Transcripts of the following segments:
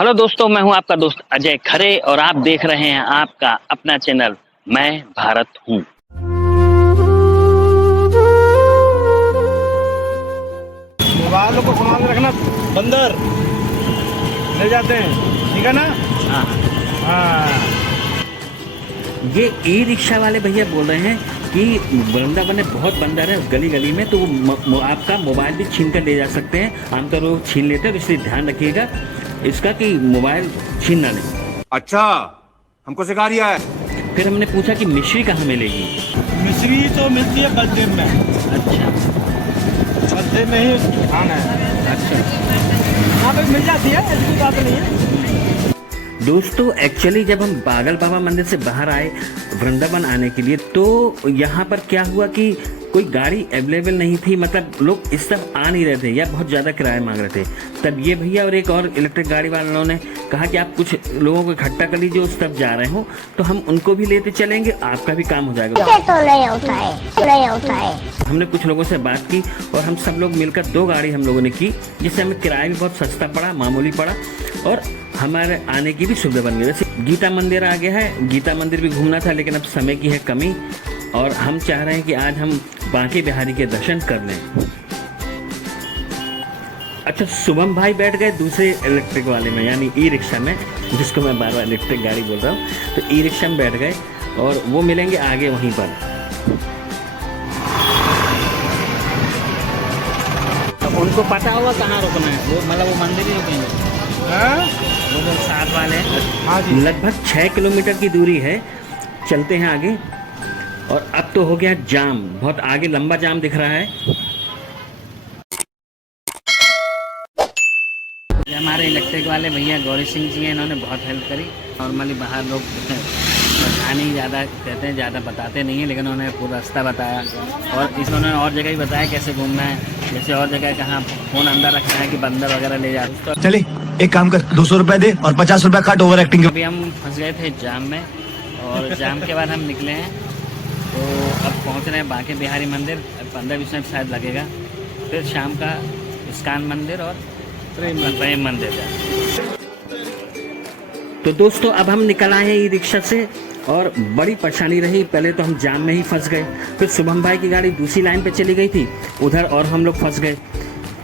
Hello दोस्तों, मैं हूं आपका दोस्त अजय खरे और आप देख रहे हैं आपका अपना चैनल मैं भारत हूं। मोबाइल को संभाल के रखना, बंदर ले जाते हैं, ठीक है ना। हाँ, हाँ, ये ई रिक्शा वाले भैया बोल रहे हैं कि वृंदावन में बहुत बंदर है गली गली में, तो वो आपका मोबाइल भी छीन कर ले जा सकते हैं। आमतौर पर वो छीन लेते हैं, तो इसलिए ध्यान रखिएगा इसका कि मोबाइल छीन ना लें। अच्छा, हमको सिखा रिया है। फिर हमने पूछा कि मिश्री कहाँ मिलेगी। मिश्री तो मिलती है बलदेव में। अच्छा बलदेव में ही खाना है। अच्छा वहाँ पे मिल जाती है, ऐसी कोई बात नहीं है। दोस्तों, एक्चुअली जब हम बागल बाबा मंदिर से बाहर आए वृंदावन आने के लिए, तो यहाँ पर क्या हुआ कि कोई गाड़ी अवेलेबल नहीं थी, मतलब लोग इस तरफ आ नहीं रहे थे या बहुत ज़्यादा किराया मांग रहे थे। तब ये भैया और एक और इलेक्ट्रिक गाड़ी वालों ने कहा कि आप कुछ लोगों को इकट्ठा कर लीजिए, उस तरफ जा रहे हो तो हम उनको भी लेते चलेंगे, आपका भी काम हो जाएगा। तो नहीं होता है। हमने कुछ लोगों से बात की और हम सब लोग मिलकर 2 गाड़ी हम लोगों ने की, जिससे हमें किराया भी बहुत सस्ता पड़ा, मामूली पड़ा और हमारे आने की भी सुविधा बन गई। वैसे गीता मंदिर आ गया है, गीता मंदिर भी घूमना था, लेकिन अब समय की है कमी और हम चाह रहे हैं कि आज हम बांके बिहारी के दर्शन कर लें। अच्छा, शुभम भाई बैठ गए दूसरे इलेक्ट्रिक वाले में, यानी ई रिक्शा में, जिसको मैं बार बार इलेक्ट्रिक गाड़ी बोल रहा हूँ, तो ई रिक्शा में बैठ गए और वो मिलेंगे आगे वहीं पर। अब उनको पता होगा कहाँ रुकना है, वो मतलब वो मंदिर ही रुकेंगे। हाँ? वो जो साथ वाले हैं, हाँ जी। लगभग 6 किलोमीटर की दूरी है, चलते हैं आगे। और अब तो हो गया जाम, बहुत आगे लंबा जाम दिख रहा है। ये हमारे इलेक्ट्रिक वाले भैया गौरी सिंह जी हैं, इन्होंने बहुत हेल्प करी। नॉर्मली बाहर लोग बताने ही ज़्यादा कहते हैं, ज़्यादा बताते नहीं हैं, लेकिन उन्होंने पूरा रास्ता बताया और इसमें और जगह ही बताया कैसे घूमना है, जैसे और जगह कहाँ फ़ोन अंदर रखना है कि बंदर वगैरह ले जाते। तो चले एक काम कर, 200 रुपए दे और 50 रुपए काट ओवर एक्टिंग के। अभी हम फंस गए थे जाम में और जाम के बाद हम निकले हैं, तो अब पहुंच रहे हैं बांके बिहारी मंदिर। 15-20 मिनट शायद लगेगा, फिर शाम का इस्कान मंदिर और प्रेम मंदिर है। तो दोस्तों, अब हम निकल आए हैं ई रिक्शा से और बड़ी परेशानी रही। पहले तो हम जाम में ही फंस गए, फिर शुभम भाई की गाड़ी दूसरी लाइन पे चली गई थी उधर और हम लोग फंस गए।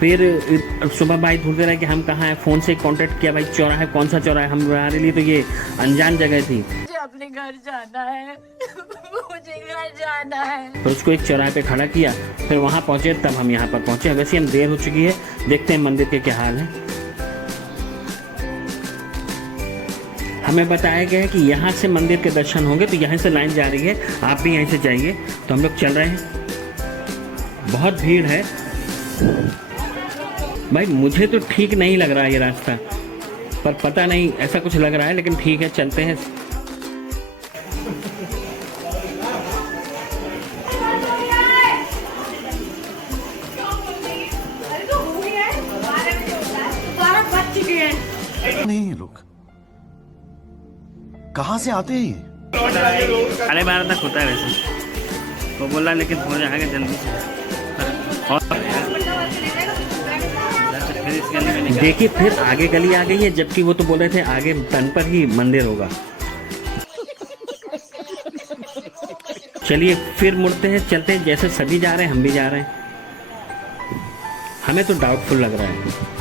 फिर सुबह भाई ढूंढते रहे कि हम कहाँ हैं, फ़ोन से कांटेक्ट किया, भाई चौराहा कौन सा चौराहा है, हमारे लिए तो ये अनजान जगह थी। मुझे अपने घर जाना है। मुझे घर जाना है। फिर उसको एक चौराहे पे खड़ा किया, फिर वहाँ पहुँचे, तब हम यहाँ पर पहुँचे। वैसे हम देर हो चुकी है, देखते हैं मंदिर के क्या हाल है। हमें बताया गया है कि यहाँ से मंदिर के दर्शन होंगे, तो यहाँ से लाइन जा रही है, आप भी यहीं से जाइए। तो हम लोग चल रहे हैं, बहुत भीड़ है भाई। मुझे तो ठीक नहीं लग रहा है ये रास्ता, पर पता नहीं ऐसा कुछ लग रहा है, लेकिन ठीक है चलते हैं। नहीं, लोग कहाँ से आते हैं? अरे बार तक होता है वैसे, वो बोला, लेकिन हो जाएगा जल्दी से। और देखिए फिर आगे गली आ गई है, जबकि वो तो बोल रहे थे आगे टर्न पर ही मंदिर होगा। चलिए फिर मुड़ते हैं, चलते हैं, जैसे सभी जा रहे हैं हम भी जा रहे हैं। हमें तो डाउटफुल लग रहा है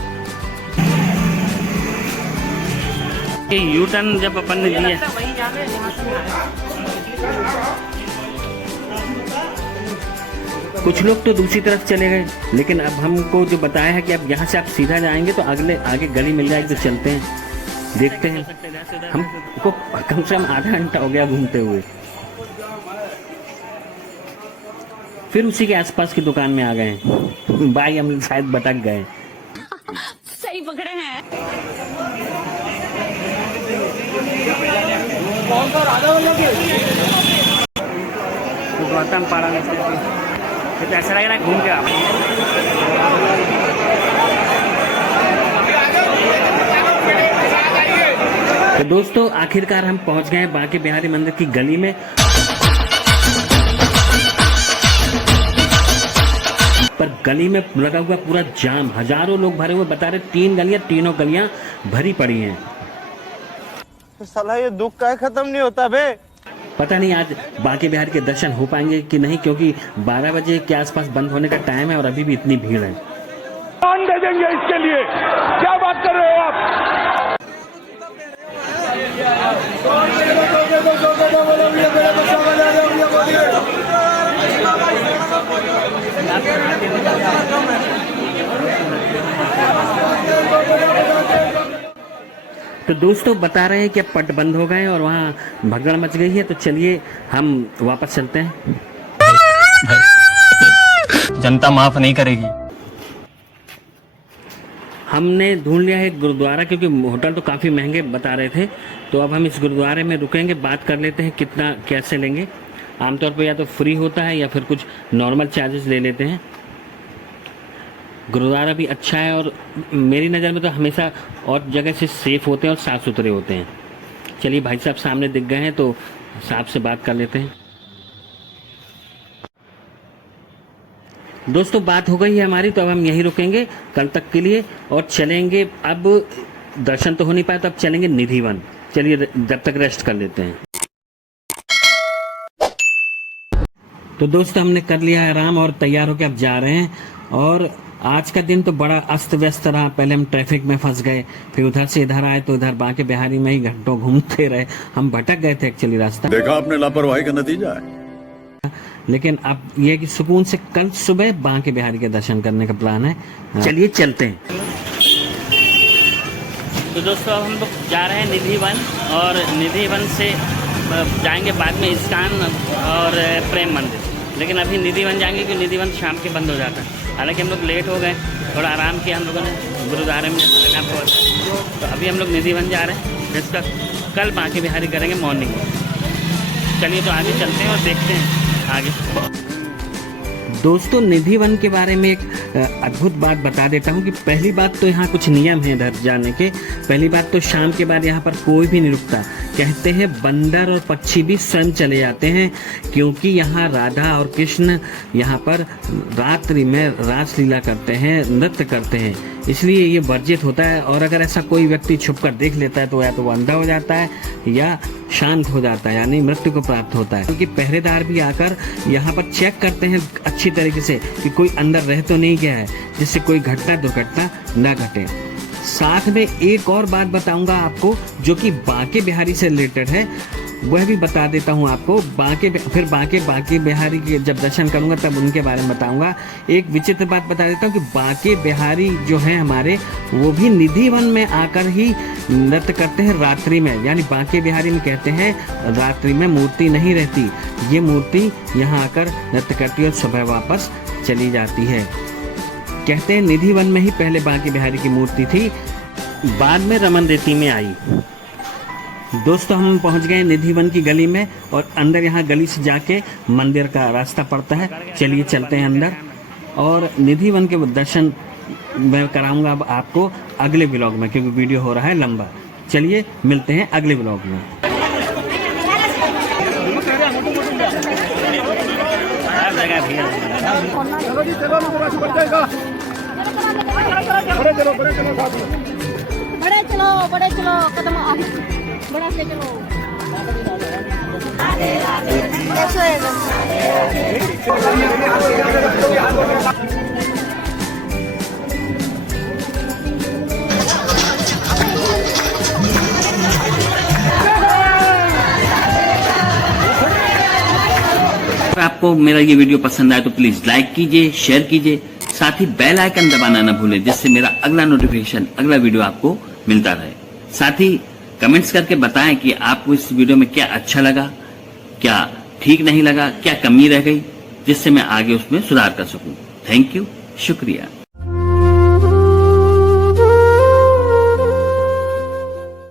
कि यू टर्न जब अपन ने दिया, कुछ लोग तो दूसरी तरफ चले गए, लेकिन अब हमको जो बताया है कि अब यहाँ से आप सीधा जाएंगे तो आगे गली मिल जाएगी, तो चलते हैं, देखते हैं। हमको कम से कम आधा घंटा हो गया घूमते हुए। फिर उसी के आसपास की दुकान में आ गए हैं। भाई हम शायद भटक गए। सही पकड़े हैं। तो गौतम पाड़ा में तो ऐसा लग रहा है घूम के आप। तो दोस्तों, आखिरकार हम पहुंच गए बांके बिहारी मंदिर की गली में। पर गली में लगा हुआ पूरा जाम, हजारों लोग भरे हुए, बता रहे 3 गलियां, तीनों गलियां भरी पड़ी हैं। साला ये दुख का खत्म नहीं होता बे। पता नहीं आज बांके बिहारी के दर्शन हो पाएंगे कि नहीं, क्योंकि 12 बजे के आसपास बंद होने का टाइम है और अभी भी इतनी भीड़ है। जान दे देंगे इसके लिए, क्या बात कर रहे हो आप? तो दोस्तों बता रहे हैं कि अब पट बंद हो गए और वहाँ भगदड़ मच गई है, तो चलिए हम वापस चलते हैं। जनता माफ नहीं करेगी। हमने ढूंढ लिया है एक गुरुद्वारा, क्योंकि होटल तो काफ़ी महंगे बता रहे थे, तो अब हम इस गुरुद्वारे में रुकेंगे, बात कर लेते हैं कितना कैसे लेंगे। आमतौर पर या तो फ्री होता है या फिर कुछ नॉर्मल चार्जेस ले लेते हैं। गुरुद्वारा भी अच्छा है और मेरी नज़र में तो हमेशा और जगह से सेफ होते हैं और साफ़ सुथरे होते हैं। चलिए भाई साहब सामने दिख गए हैं तो साहब से बात कर लेते हैं। दोस्तों बात हो गई है हमारी, तो अब हम यहीं रुकेंगे कल तक के लिए और चलेंगे। अब दर्शन तो हो नहीं पाया तो अब चलेंगे निधिवन। चलिए जब तक रेस्ट कर लेते हैं। तो दोस्तों हमने कर लिया है आराम और तैयार होकर अब जा रहे हैं। और आज का दिन तो बड़ा अस्त व्यस्त रहा। पहले हम ट्रैफिक में फंस गए, फिर उधर से इधर आए तो इधर बांके बिहारी में ही घंटों घूमते रहे। हम भटक गए थे एक्चुअली रास्ता। देखा आपने लापरवाही का नतीजा है। लेकिन अब ये कि सुकून से कल सुबह बांके बिहारी के दर्शन करने का प्लान है। चलिए चलते हैं। तो दोस्तों अब हम लोग जा रहे हैं निधिवन और निधिवन से जाएंगे बाद में इस्कान और प्रेम मंदिर। लेकिन अभी निधिवन जाएंगे क्योंकि निधिवन शाम के बंद हो जाता है। हालांकि हम लोग लेट हो गए, थोड़ा आराम किया हम लोगों ने गुरुद्वारे में, जैसे आपको। तो अभी हम लोग निधिवन जा रहे हैं, जिसका कल बांके बिहारी करेंगे मॉर्निंग में। चलिए तो आगे चलते हैं और देखते हैं आगे। दोस्तों निधिवन के बारे में एक अद्भुत बात बता देता हूँ कि पहली बात तो यहाँ कुछ नियम है इधर जाने के। पहली बात तो शाम के बाद यहाँ पर कोई भी नहीं रुकता। कहते हैं बंदर और पक्षी भी स्वयं चले जाते हैं, क्योंकि यहाँ राधा और कृष्ण यहाँ पर रात्रि में रासलीला करते हैं, नृत्य करते हैं, इसलिए ये वर्जित होता है। और अगर ऐसा कोई व्यक्ति छुपकर देख लेता है तो या तो वो अंधा हो जाता है या शांत हो जाता है, यानी मृत्यु को प्राप्त होता है। क्योंकि पहरेदार भी आकर यहाँ पर चेक करते हैं अच्छी तरीके से कि कोई अंदर रह तो नहीं गया है, जिससे कोई घटना दुर्घटना न घटे। साथ में एक और बात बताऊंगा आपको जो कि बांके बिहारी से रिलेटेड है, वह भी बता देता हूं आपको। बांके बिहारी के जब दर्शन करूंगा तब उनके बारे में बताऊंगा। एक विचित्र बात बता देता हूं कि बांके बिहारी जो है हमारे, वो भी निधिवन में आकर ही नृत्य करते हैं रात्रि में। यानी बांके बिहारी में कहते हैं रात्रि में मूर्ति नहीं रहती, ये मूर्ति यहाँ आकर नृत्य करती है और सुबह वापस चली जाती है। कहते हैं निधिवन में ही पहले बांके बिहारी की मूर्ति थी, बाद में रमन रेती में आई। दोस्तों हम पहुंच गए निधिवन की गली में और अंदर यहाँ गली से जाके मंदिर का रास्ता पड़ता है। चलिए चलते हैं अंदर और निधिवन के दर्शन मैं कराऊंगा अब आपको अगले ब्लॉग में, क्योंकि वीडियो हो रहा है लंबा। चलिए मिलते हैं अगले ब्लॉग में। बड़े चलो कदम आगे बड़ा से चलो। अगर आपको मेरा ये वीडियो पसंद आए तो प्लीज लाइक कीजिए, शेयर कीजिए, साथ ही बेल आइकन दबाना ना भूलें, जिससे मेरा अगला नोटिफिकेशन, अगला वीडियो आपको मिलता रहे। साथ ही कमेंट्स करके बताएं कि आपको इस वीडियो में क्या अच्छा लगा, क्या ठीक नहीं लगा, क्या कमी रह गई, जिससे मैं आगे उसमें सुधार कर सकूं। थैंक यू, शुक्रिया।